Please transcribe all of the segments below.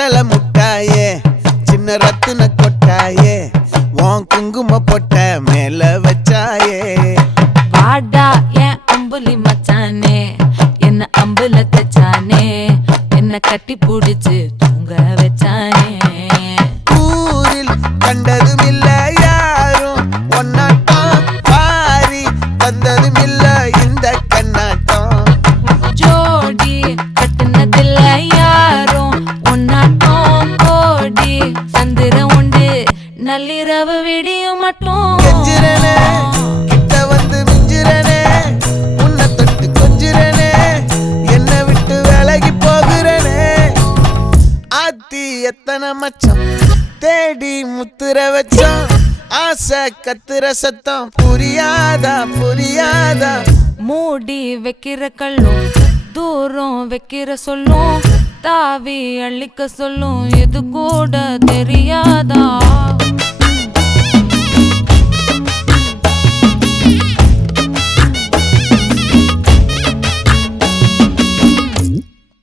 கட்டளை முட்டாயே சின்ன ரத்தின கொட்டாயே உன் குங்கும பொட்ட மேல வச்சாயே வாடா என் அம்புலி மச்சானே என்ன அம்புல தச்சானே என்ன கட்டி புடிச்சு தூங்க வச்சானே ஊரில் கண்டதும் இல்ல யாரும் ஒன்னாட்டம் பாரி வந்ததும் இல்ல இந்த கண்ணாட்டம் ஜோடி கட்டுனதில்ல யாரும் ஒன்னாட்டம் கோடி சந்திரம் உண்டு நள்ளிரவு விடியும் மட்டும் கெஞ்சிரனே கிட்ட வந்து மிஞ்சிரனே உன்னை தொட்டு கொஞ்சிரனே என்ன விட்டு விலகி போகிறனே ஆத்தி எத்தனை மச்சம் தேடி முத்துற வச்சோம் ஆசை கத்துற சத்தம் புரியாதா புரியாதா மூடி வைக்கிற கல்லும் தூரம் வைக்கிற சொல்லும் தாவி அள்ளிக்க சொல்லும் இது கூட தெரியாதா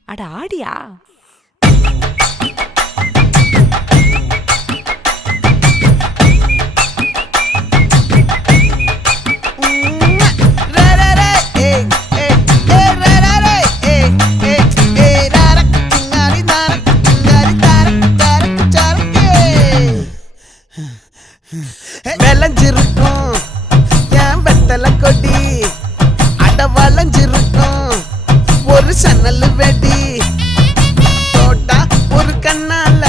அட ஆடியா விளைஞ்சிருக்கும் என் வெத்தலை கொடி அட வளைஞ்சிருக்கும் ஒரு சன்னல் வெடி தோட்டா ஒரு கண்ணால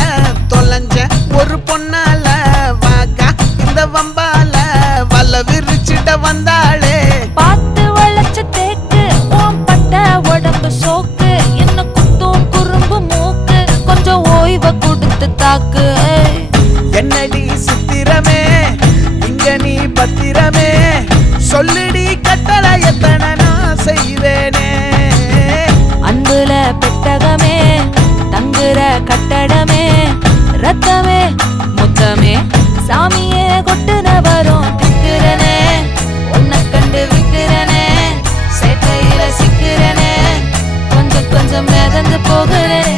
தொலைஞ்ச ஒரு பொண்ணால வாகா இந்த வம்பால வல விரிச்சிட வந்தாளே பார்த்து வளைச்ச தேக்கு ஓம் பட்ட உடம்பு சோக்கு என்ன குத்தும் குறும்பு மூக்கு கொஞ்சம் ஓய்வை கொடுத்து தாக்கு என்னடி சித்திரமே இங்க நீ பத்திரமே சொல்லுடி கட்டளை எத்தனை நான் செய்வேனே அன்புல பெட்டகமே தங்குற கட்டடமே ரத்தமே முத்தமே சாமியே கொட்டுன வரும் திக்கிறனே உன்னை கண்டு விக்கிறனே சேட்டையில சிக்கிறனே கொஞ்சம் கொஞ்சம் மிதந்து போகிறேன்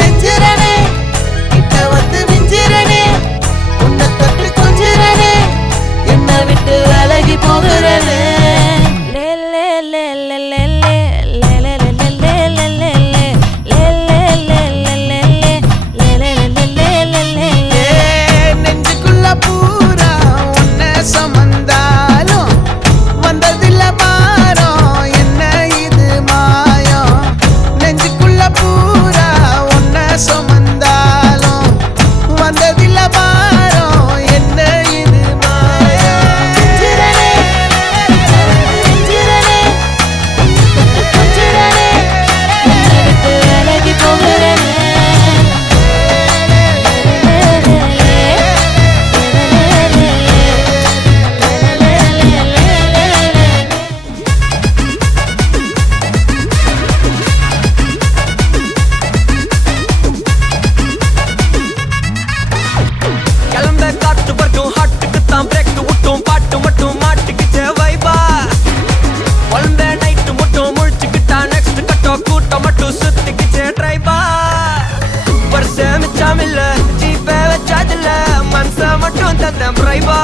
கெஞ்சிரனே கிட்ட வந்து மிஞ்சிரனே உன்னை தொட்டு கொஞ்சிரனே என்ன விட்டு விலகி போகிறனே லே லே லே லே லே லே லே லே லே லே லே லே லே லே லே லே லே லே நெஞ்சுக்குள்ள பூரா உன்னை சுமந்தாலும் வந்ததில்ல பாரம் என்ன இது மாயம் நெஞ்சுக்குள்ள பூரா உன்னை சுமந்தாலும் வந்ததில்ல பாரம் என்ன இது மாயம் சிரனே சிரனே சிரனே என்ன விட்டு விலகி போகிறனே கிளம்ப காத்து வரைக்கும் ஹாட்டுக்கு தான் பிரேக் விட்டும் பாட்டு மட்டும் மாட்டுக்கிச்சே வைபா குழந்த நைட்டு மட்டும் முழிச்சுக்கிட்டா நெக்ஸ்ட் கட்டோ கூட்டம் மட்டும் சுத்திக்கிச்சே ட்ரைபா வருஷ மிச்சம் இல்ல ஜீப்பே வச்சாதில்ல மனச மட்டும் தந்தேன் பிரைபா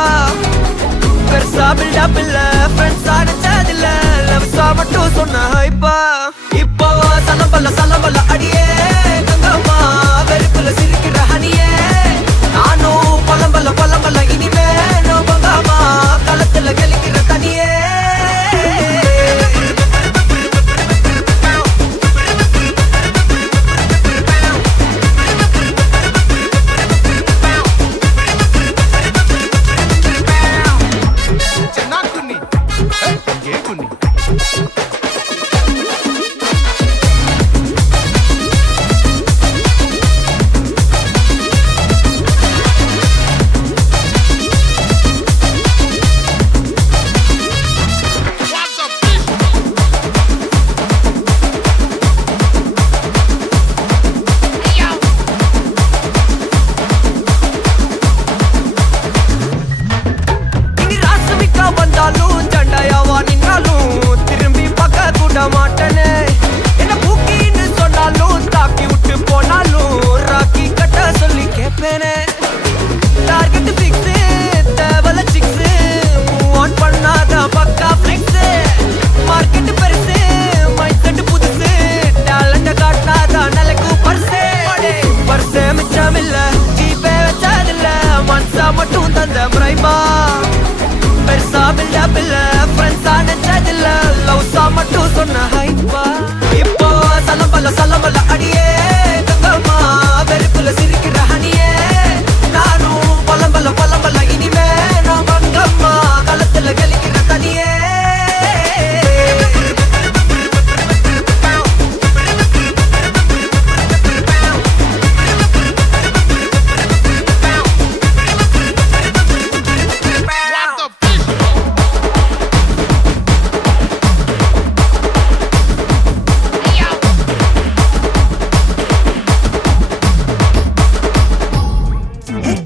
பெருசா பில்டப் இல்ல ஃப்ரெண்ட்ஸ் அடிச்சதில்ல லவ்ஸா மட்டும் சொன்ன ஹைப்பா இப்போ சலம்பல்ல அடியே கங்கம்மா வெறுப்புல சிரிக்கிற ஹனியே நானும் பழம்பல்ல இனிமே நோபங்காமா களத்துல கெளிக்கிற தனியே பஞ்சமில்ல ஜீபே வச்சதில்ல மனசா மட்டும் தந்த பிரைமா பெருசா பில்டப் இல்ல ஃப்ரெண்ட்ஸா நினைச்சதில்ல லவ்ஸா மட்டும் சொன்ன ஹைப்பா இப்போ சலம்பல அடியே தங்கம்மா வெறுப்புல சிரிக்கிற ஹனியே நானும் பலம்பல இனிமே நான் மங்கம்மா களத்துல கலிக்கிற தனியே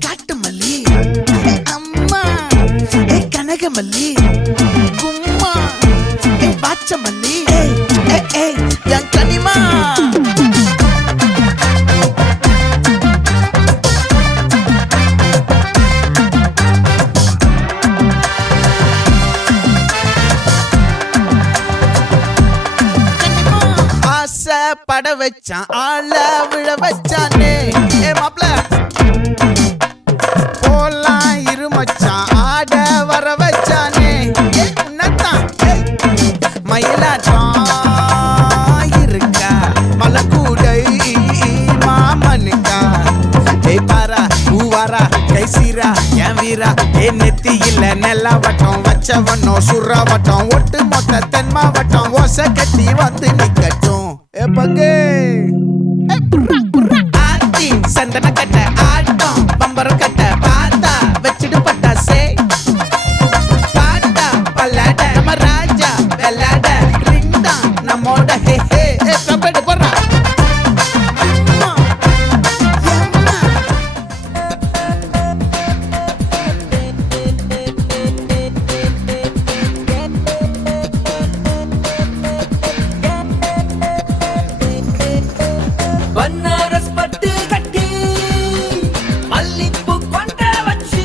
காட்டுமல்லி அம்மா கனகமல்லி கும்மா பாச்சமல்லி என் கனிமா ஆசை பட வச்சான் ஆள விழ வச்சானே மாப்ள போலாம் இருமச்சான் ஆட வர வச்சானே உன்னத்தான் மயிலாட்டம் இருக்கா மலக்கூடை மாமனுக்கா பாரா பூவாரா கைசீரா என் வீரா நெத்தி இல்ல நெல்லா வட்டம் வச்சவனோ சுறா வட்டம் ஒட்டு மொத்த தென் மாவட்டம் ஓசை கட்டி வந்து நிக்கட்டும் பங்கே ஆத்தி சந்தன கட்ட ஆட்டம் பம்பரம் கட்ட பாத்தா வச்சிடு பட்டாசே பாட்டா பல்லாட நம்ம ராஜா வெள்ளாட ரிங் தான் நம்மோட ஹே ஹே கம்பெடு போடுறா பன்னாரஸ் பட்டு கட்டி மல்லிப்பூ கொண்ட வச்சு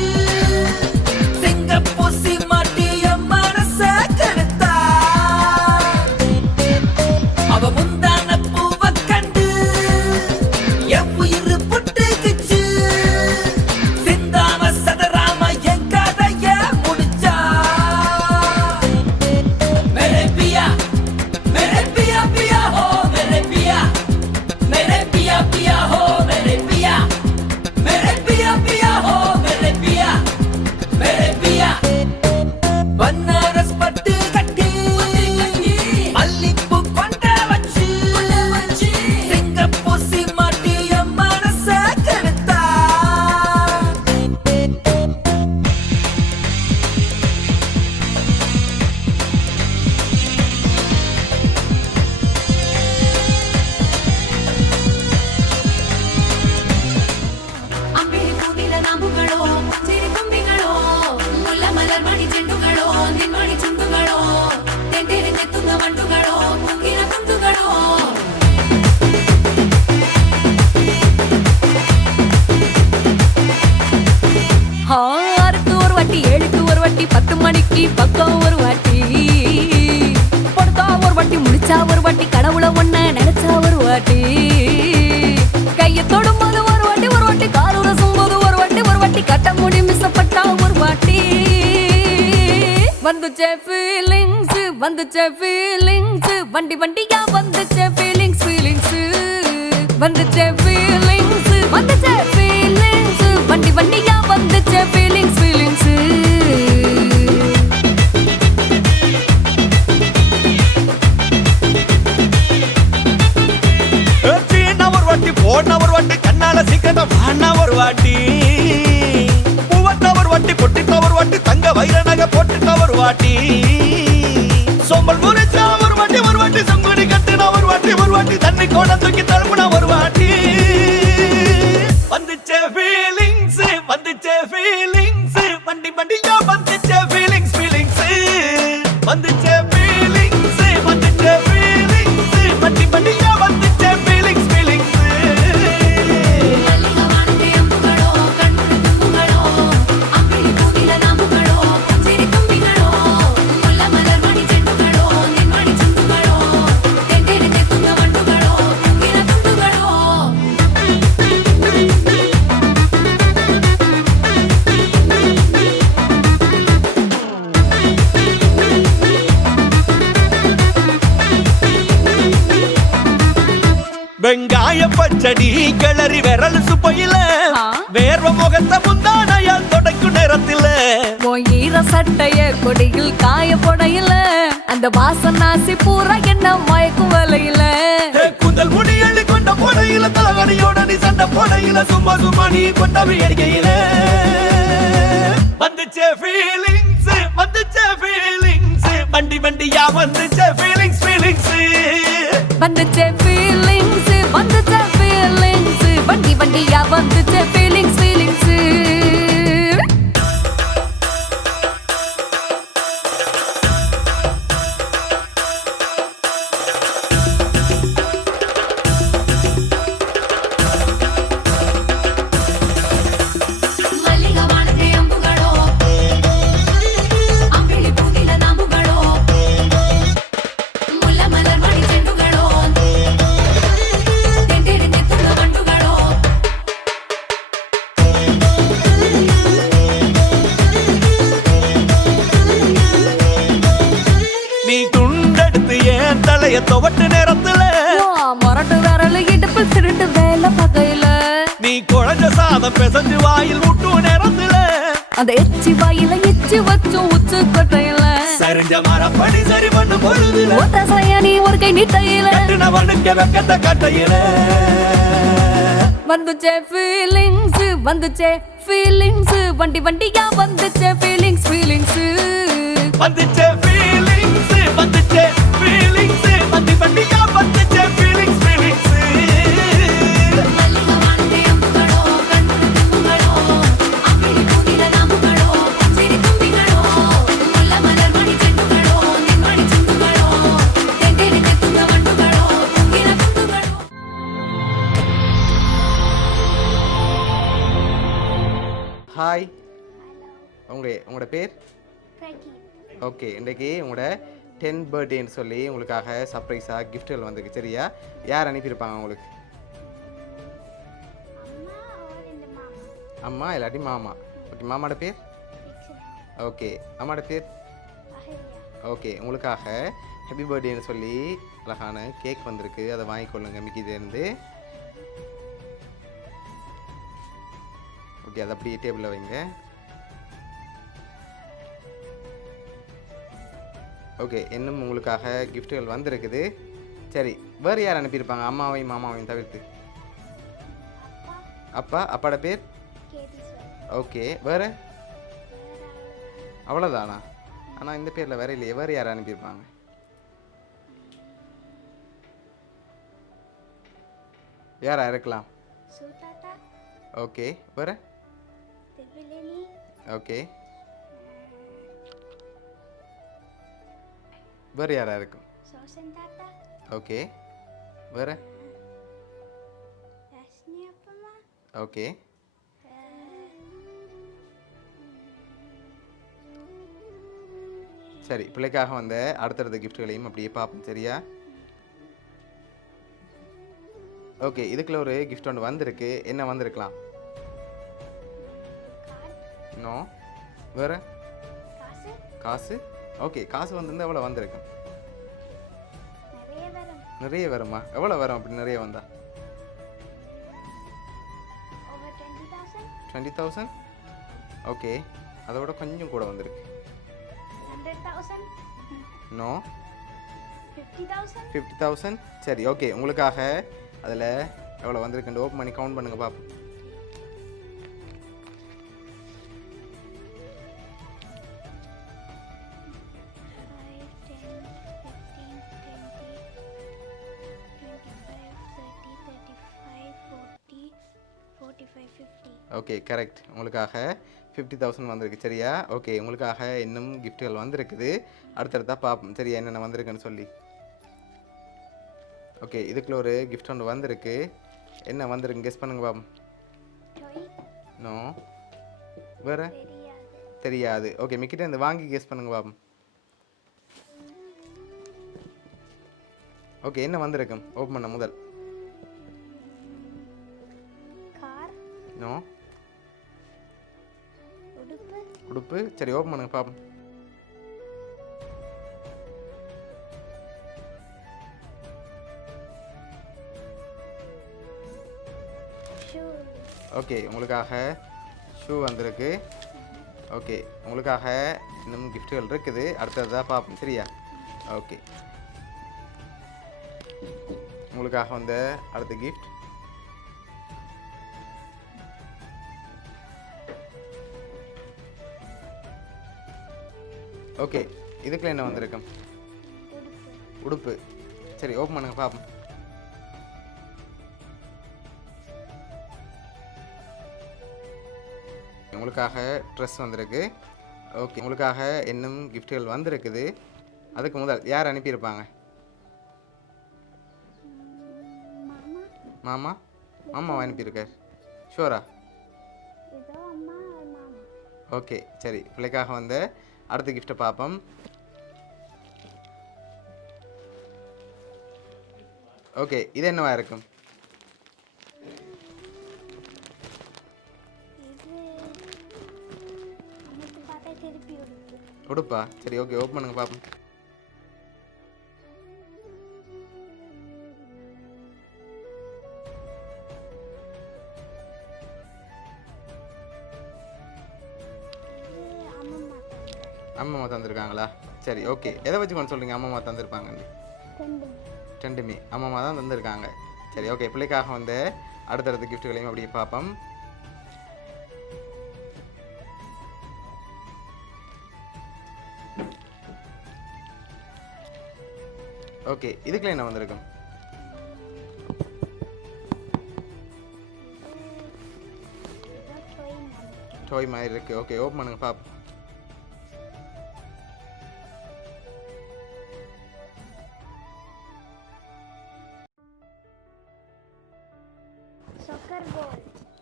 சிங்கப்பூசி மாட்டிய மனச கெடுத்தா அவ முந்தான பூவ கண்டு என் உயிர் புட்டுக்குச்சு சிந்தாம சதராம என் கதைய முடிச்சா மேரே பியா பியா ஹோ மேரே பியா पिया हो मेरे पिया हो मेरे पिया बनारस पट्टी कट्टी मल्लिपू கொண்ட வச்சு சிங்கப்பூசி மாட்டிய மனச கெடுத்தா ಅಂಬಿಳಿ ಕೂದಿದ ನಾಂಬುಗಳೋ ಮುಂಜಿರಿ ಕೊಂಬಿಗಳೋ ಮುಲ್ಲ ಮಲರ್ ಮಣಿ ಚೆಂಡುಗಳೋ ನಿನ್ಮಣಿ ಚುಂಡುಗಳೋ ತೆಂಟೆರೆ ತೆತ್ತುಂಗ ಮಂಡುಗಳೋ ಮುಂಗಿನ ತುಂಡುಗಳೋ ஆறுக்கு ஒரு வாட்டி 7க்கு ஒரு வாட்டி 10 மணிக்கு பக்கம் ஒரு வாட்டி படுத்தா ஒரு வாட்டி முடிச்சா ஒரு வாட்டி கடவுளை ஒண்ண நினைச்சா ஒரு வாட்டி கையை தொடும்போது ஒரு வாட்டி காலூர சும்போது ஒரு வாட்டி கட்ட முடி மிஸ்ஸப்பட்டா ஒரு வாட்டி வந்துச்சே ஃபீலிங்ஸ் வண்டி வண்டியா வந்துச்சே ஃபீலிங்ஸ் வந்துச்சே ஃபீலிங்ஸ் வண்டி வண்டியா வந்துச்சே ஃபீலிங்ஸ் போன ஒரு வாட்டி கண்ணால சீக்கிரமா வானா ஒரு வாட்டி பூவட்ட ஒரு வாட்டி பொட்டிட்ட ஒரு வாட்டி தங்க வைர நகை போட்டுட்ட ஒரு வாட்டி சோம்பல் முறைச்சா ஒரு வாட்டி சங்குடி கட்டுனா ஒரு வாட்டி தண்ணி கோண தூக்கி தழுப்புனா ஒரு வாட்டி வந்துச்சே ஃபீலிங்ஸ் வண்டி வண்டியா வந்துச்சே ஃபீலிங்ஸ் வந்துச்சே ஃபீலிங்ஸ் வண்டி வண்டியா வந்துச்சே ஃபீலிங்ஸ் பூச்செடி கிளறி விரல் சுப்பையில வேர்வ முகத்தை முந்தானையா தொடக்கும் நேரத்தில ஈர சட்டைய கொடியில் காய பொடையில அந்த வாசனாசி பூரா என்ன மயக்கும் வலையில குந்தல் முடி அள்ளி கொண்ட பொடையில தலகடியோட நீ சண்ட பொடையில சும்மா சும்மா நீ கொண்டவி அடிக்கையில வந்துச்சே ஃபீலிங்ஸ் வந்துச்சே ஃபீலிங்ஸ் வண்டி வண்டியா வந்துச்சே ஃபீலிங்ஸ் ஃபீலிங்ஸ் வந்துச்சே ஃபீலிங்ஸ் வந்துச்சே ஃபீலிங்ஸ் வண்டி வண்டியா வந்துச்சே ஃபீலிங்ஸ் ஃபீலிங்ஸ் துவட்டு நேரத்துல மொரட்டு விரல் இடுப்பில் திருட்டு வேலை பகையில நீ குழஞ்ச சாதம் பிசைஞ்சு வாயில் விட்டு நேரத்துல அந்த எச்சி வாயில எச்சி வச்சு உச்சு கொட்டையில சரிஞ்ச மரப்படி சரி பண்ண பொழுதுல ஒத்த சயனி ஒரு கை நீட்டையில கட்டுனவனுக்கு வெக்கத்த கட்டையில வந்துச்சே ஃபீலிங்ஸ் வந்துச்சே ஃபீலிங்ஸ் வண்டி வண்டியா வந்துச்சே ஃபீலிங்ஸ் ஃபீலிங்ஸ் வந்துச்சே ஃபீலிங்ஸ் வந்துச்சே ஃபீலிங்ஸ் வண்டி வண்டியா வந்துச்சே ஃபீலிங்ஸ் ஃபீலிங்ஸ் ஹாய் உங்களோட பேர் ஓகே இன்றைக்கி உங்களோட 10th பர்த்டேன்னு சொல்லி உங்களுக்காக சர்ப்ரைஸாக கிஃப்ட்கள் வந்திருக்கு சரியா யார் அனுப்பியிருப்பாங்க உங்களுக்கு அம்மா இல்லாட்டி மாமா ஓகே மாமாவோட பேர் ஓகே அம்மாவோட பேர் ஓகே உங்களுக்காக ஹாப்பி பர்த்டேன்னு சொல்லி அழகான கேக் வந்திருக்கு அதை வாங்கிக்கொள்ளுங்க மிக்கிட்டேருந்து ஓகே அதை அப்படியே டேபிளில் வைங்க ஓகே இன்னும் உங்களுக்காக கிஃப்ட்டுகள் வந்திருக்குது சரி வேறு யார் அனுப்பியிருப்பாங்க அம்மாவையும் மாமாவையும் தவிர்த்து அப்பாவோட பேர் ஓகே வேறு அவ்வளோதானா ஆனால் இந்த பேரில் வேறு இல்லையே வேறு யார் அனுப்பியிருப்பாங்க யாரா இருக்கலாம் ஓகே வேறு ஓகே வேறு யாரா இருக்கும் ஓகே வேறு ஓகே சரி பிள்ளைக்காக வந்த அடுத்தடுத்த கிஃப்ட்களையும் அப்படியே பார்ப்போம் சரியா ஓகே இதுக்குள்ள ஒரு கிஃப்ட் ஒன்று வந்திருக்கு என்ன வந்திருக்கலாம் நோ வேறு காசு ஓகே காசு வந்திருந்தா எவ்வளோ வந்திருக்கும் நிறைய வருமா எவ்வளோ வரும் அப்படி நிறைய வந்தா 20,000 ஓகே அதை விட கொஞ்சம் கூட வந்திருக்கு நோ 50,000 சரி ஓகே உங்களுக்காக அதில் எவ்வளோ வந்திருக்குன்னு ஓப்பன் பண்ணி கவுண்ட் பண்ணுங்க பார்ப்போம் ஓகே கரெக்ட் உங்களுக்காக 50,000 வந்திருக்கு சரியா ஓகே உங்களுக்காக இன்னும் கிஃப்ட்டுகள் வந்திருக்குது அடுத்தடுத்தா பார்ப்போம் சரியா என்னென்ன வந்திருக்குன்னு சொல்லி ஓகே இதுக்குள்ள ஒரு கிஃப்ட் ஒன்று வந்திருக்கு என்ன வந்திருக்கு கெஸ் பண்ணுங்க பாப்போம் நோ வேற தெரியாது ஓகே மிக்கிட்ட இருந்து வாங்கி கெஸ் பண்ணுங்க பாப்போம் ஓகே என்ன வந்திருக்கும் ஓப்பன் பண்ண முதல் நோ உடுப்பு சரி ஓப்பன் பண்ணுங்க பாப்போம் ஓகே உங்களுக்காக ஷூ வந்திருக்கு. ஓகே உங்களுக்காக இன்னும் கிஃப்ட்டுகள் இருக்குது, அடுத்ததாக பார்ப்போம் சரியா. ஓகே உங்களுக்காக வந்த அடுத்த கிஃப்ட் ஓகே இதுக்குள்ள என்ன வந்திருக்கும்? உடுப்பு. சரி ஓப்பன் பண்ணுங்க பார்ப்போம். உங்களுக்காக ட்ரெஸ் வந்திருக்கு. ஓகே உங்களுக்காக இன்னும் கிஃப்ட்டுகள் வந்திருக்குது. அதுக்கு முதல் யார் அனுப்பியிருப்பாங்க? மாமா. மாமாவை அனுப்பியிருக்கார். ஷூரா? ஓகே சரி பிள்ளைக்காக வந்த அடுத்த கிஃப்ட்டை பார்ப்போம். ஓகே இது என்னவா இருக்கும்? உடுப்பா? சரி ஓகே ஓப்பன் பண்ணுங்க பார்ப்போம். அம்மா தந்திருக்காங்களா? சரி ஓகே எதை வச்சு கொண்டு சொல்கிறீங்க அம்மா தந்திருப்பாங்கன்னு? ரெண்டுமே அம்மா தான் தந்திருக்காங்க. சரி ஓகே பிள்ளைக்காக வந்து அடுத்தடுத்த கிஃப்ட்டுகளையும் அப்படியே பார்ப்போம். ஓகே இதுக்குள்ள என்ன வந்திருக்கும்? டோய் மாதிரி இருக்கு. ஓகே ஓப்பன் பண்ணுங்க பார்ப்போம்.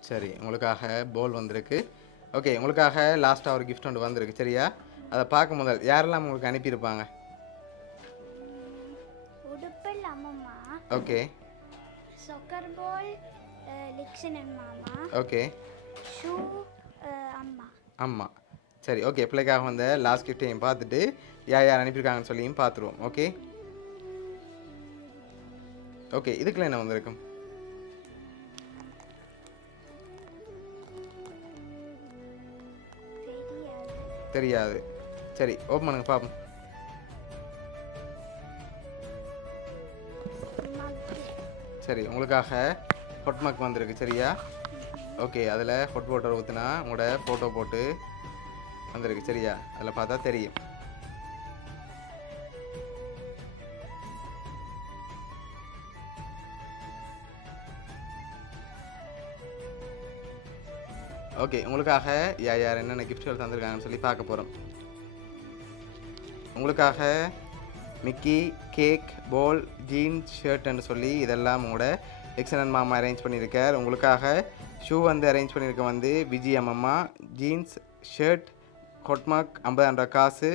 சரி உங்களுக்காக போல் வந்திருக்கு. ஓகே உங்களுக்காக லாஸ்ட்டாக ஒரு கிஃப்ட் ஒன்று வந்திருக்கு சரியா. அதை பார்க்க முதல் யாரெல்லாம் உங்களுக்கு அனுப்பியிருப்பாங்க? ஓகே சொக்கர் பால் லிக்ஷனன் மாமா. ஓகே ஷூ அம்மா. அம்மா. சரி ஓகே பிள்ளைக்காக வந்த லாஸ்ட் கிஃப்ட்டையும் பார்த்துட்டு யார் யார் அனுப்பியிருக்காங்கன்னு சொல்லியும் பார்த்துருவோம். ஓகே ஓகே இதுக்குள்ள என்ன வந்திருக்கும்? தெரியாது. சரி ஓப்பன் பண்ணுங்க பார்ப்போம். சரி உங்களுக்காக ஹொட் மக் வந்திருக்கு சரியா. ஓகே அதில் ஹொட் வாட்டர் ஊற்றினா உங்களோட ஃபோட்டோ போட்டு வந்திருக்கு சரியா. அதில் பார்த்தா தெரியும். ஓகே உங்களுக்காக யார் யார் என்னென்ன கிஃப்ட்கள் தந்திருக்காங்கன்னு சொல்லி பார்க்க போகிறோம். உங்களுக்காக மிக்கி கேக் பால் ஜீன்ஸ் ஷர்ட்னு சொல்லி இதெல்லாம் உங்களோட எக்ஸலன் மாமா அரேஞ்ச் பண்ணியிருக்கார். உங்களுக்காக ஷூ வந்து அரேஞ்ச் பண்ணியிருக்க வந்து விஜய் அம்மம்மா. ஜீன்ஸ் ஷர்ட் கொட்மாக் 50 காசு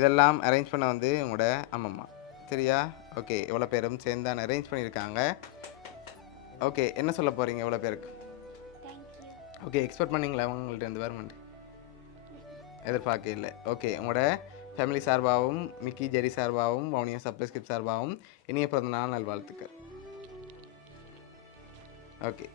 இதெல்லாம் அரேஞ்ச் பண்ண வந்து உங்களோட அம்மம்மா சரியா. ஓகே எவ்வளோ பேரும் சேர்ந்து தான் அரேஞ்ச் பண்ணியிருக்காங்க. ஓகே என்ன சொல்ல போகிறீங்க எவ்வளோ பேருக்கு? ஓகே எக்ஸ்பெக்ட் பண்ணிங்களா உங்கள்கிட்ட இந்த வருமெண்ட்? எதிர்பார்க்க இல்லை. ஓகே உங்களோட ஃபேமிலி சார்பாகவும் மிக்கி ஜெரி சார்பாகவும் வவுனியா சப்ளைஸ்கிரிப்ட் சார்பாகவும் இனிய பிறந்த நாள் நல்வாழ்த்துக்கள். ஓகே